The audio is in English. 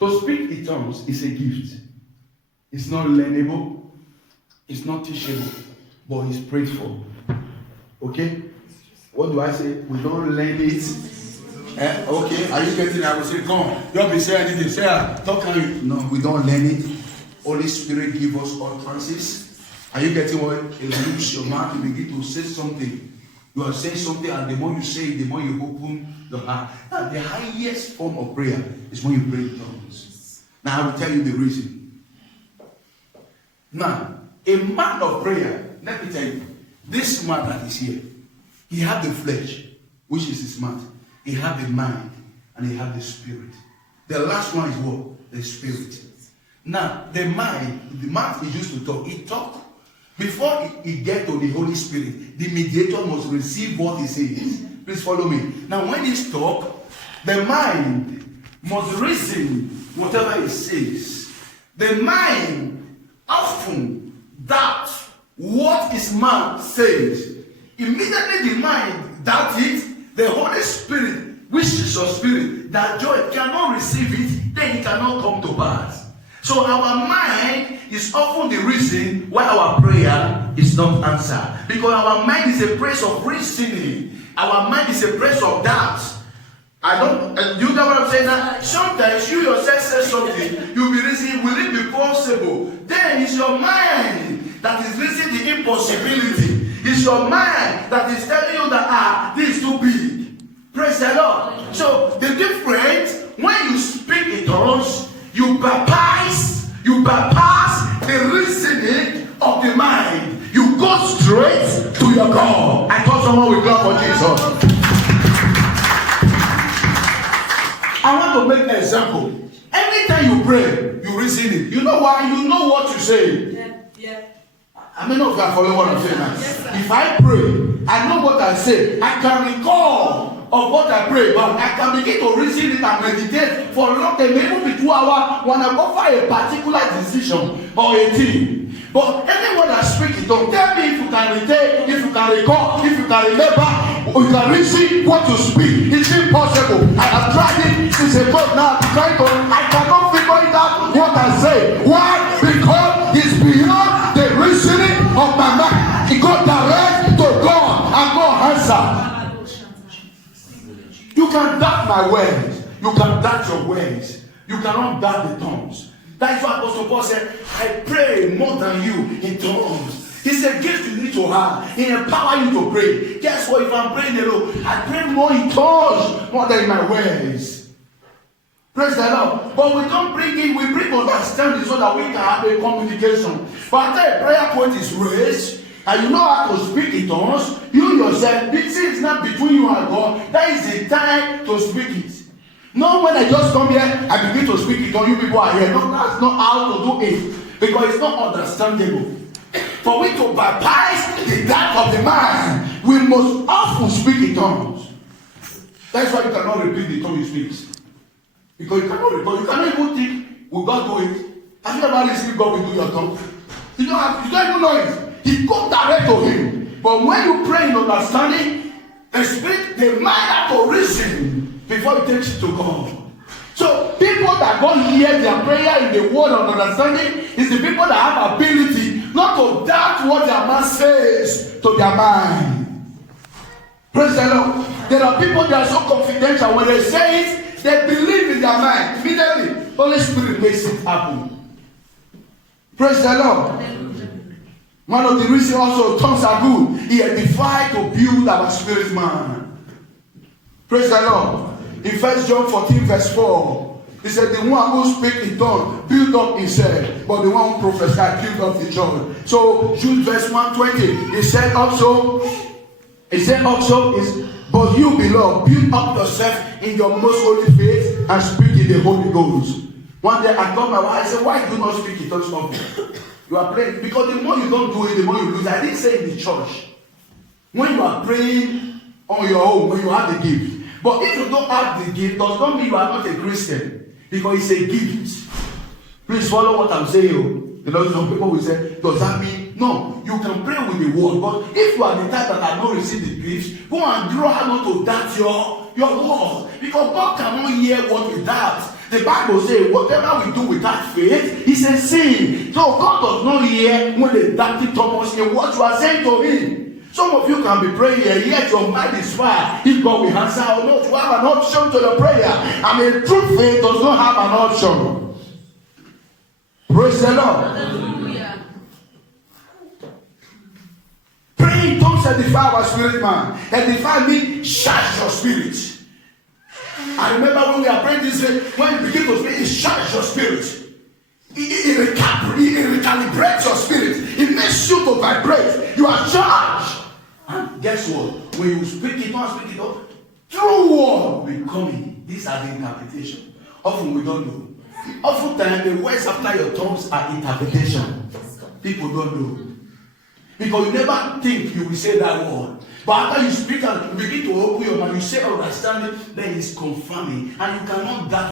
To speak in tongues is a gift. It's not learnable. It's not teachable. But it's prayed for. Okay? What do I say? We don't learn it. Okay, are you getting it? I will say, come on. Don't be saying anything. Say, talk on you. No, we don't learn it. Holy Spirit give us utterances. Are you getting what? You use your mouth to begin to say something. You are saying something, and the more you say it, the more you open your heart. Now, the highest form of prayer is when you pray in tongues. Now, I will tell you the reason. Now, a man of prayer, let me tell you, this man that is here, he had the flesh, which is his mouth. He had the mind, and he had the spirit. The last one is what? The spirit. Now, the mouth he used to talk. He talked. Before he get to the Holy Spirit, the mediator must receive what he says. Please follow me. Now, when he talk, the mind must reason whatever he says. The mind often doubts what his mouth says. Immediately the mind doubts it, the Holy Spirit, which is your spirit, that joy cannot receive it, then it cannot come to pass. So our mind is often the reason why our prayer is not answered. Because our mind is a place of reasoning. Our mind is a place of doubt. You know what I'm saying? Now, sometimes you yourself say something, you'll be reasoning, will it be possible? Then it's your mind that is reasoning the impossibility. It's your mind that is telling you that, this is too big. Praise the Lord. So the difference, when you speak in tongues, you bypass the reasoning of the mind. You go straight to your God. I thought someone would clap for Jesus. I want to make an example. Anytime you pray, you reason it. You know why? You know what you say. Yeah. I may not follow what I'm saying now. Yes, if I pray, I know what I say. I can recall of what I pray, but I can begin to reason it and meditate for a long time, maybe be 2 hours when I go for a particular decision or a thing. But anyone that speaks it, don't tell me if you can retain, if you can recall, if you can remember, or you can reason what to speak. It's impossible. I have tried it. It's a God now. I cannot figure it out what I say. Why? Because it's beyond the reasoning of my mind. It goes direct to God and God answer. You can doubt my words. You can doubt your words. You cannot doubt the tongues. That is why Apostle Paul said, I pray more than you in tongues. It's a gift you need to have. He empower you to pray. Guess what? If I'm praying alone, I pray more in tongues more than in my words. Praise the Lord. But we don't bring in, we bring understanding so that we can have a communication. But after a prayer point is raised, and you know how to speak in tongues, you yourself, this is not between you and God. That is the time to speak it. Not when I just come here, I begin to speak it on you people are here. No, that's not how to do it. Because it's not understandable. For we to bypass the doubt of the mind, we must often speak in tongues. That's why you cannot repeat the tongue you speak. Because you cannot repeat. You cannot even think, will God do it? Have you ever listened God will do your tongue? You don't even know it. He goes direct to him. But when you pray in understanding, the spirit, the mind has to reason before it takes you to God. So people that God hear their prayer in the word of understanding is the people that have ability not to doubt what their man says to their mind. Praise the Lord. There are people that are so confidential when they say it, they believe in their mind. Immediately, Holy Spirit makes it happen. Praise the Lord. One of the reasons also tongues are good. He edified to build our spirit man. Praise the Lord. In 1 John 14 verse 4, he said, the one who speaks in tongues build up himself, but the one who prophesies build up the church. So Jude verse 120, he said also, but you beloved, build up yourself in your most holy faith and speak in the Holy Ghost. One day I told my wife, I said, why do you not speak in tongues often? You are praying because the more you don't do it, the more you lose. I didn't say in the church. When you are praying on your own, when you have the gift. But if you don't have the gift, does not mean you are not a Christian. Because it's a gift. Please follow what I'm saying. You know, some people will say, does that mean? No, you can pray with the word. But if you are the type that have not received the gift, go and draw how not to doubt your word. Because God cannot hear what you doubt. The Bible says, whatever we do without faith is a sin. So God does not hear when the doubting Thomas hear what you are saying to him. Some of you can be praying here, yet your mind is far. If God will answer or not, you have an option to the prayer. And a true faith does not have an option. Praise the Lord. Hallelujah. Praying in tongues edify our spirit, man. Edify means charge your spirit. I remember when we are praying this way, when you begin to speak, it charges your spirit. It recalibrates your spirit. It makes you to vibrate. You are charged. And guess what? When you speak it, don't speak it up. True word will come in. These are the interpretation. Often we don't know. Oftentimes the words after your tongues are interpretation. People don't know. Because you never think you will say that word. But after you speak and you begin to open your mouth, you say understanding, then it's confirming. And you cannot doubt.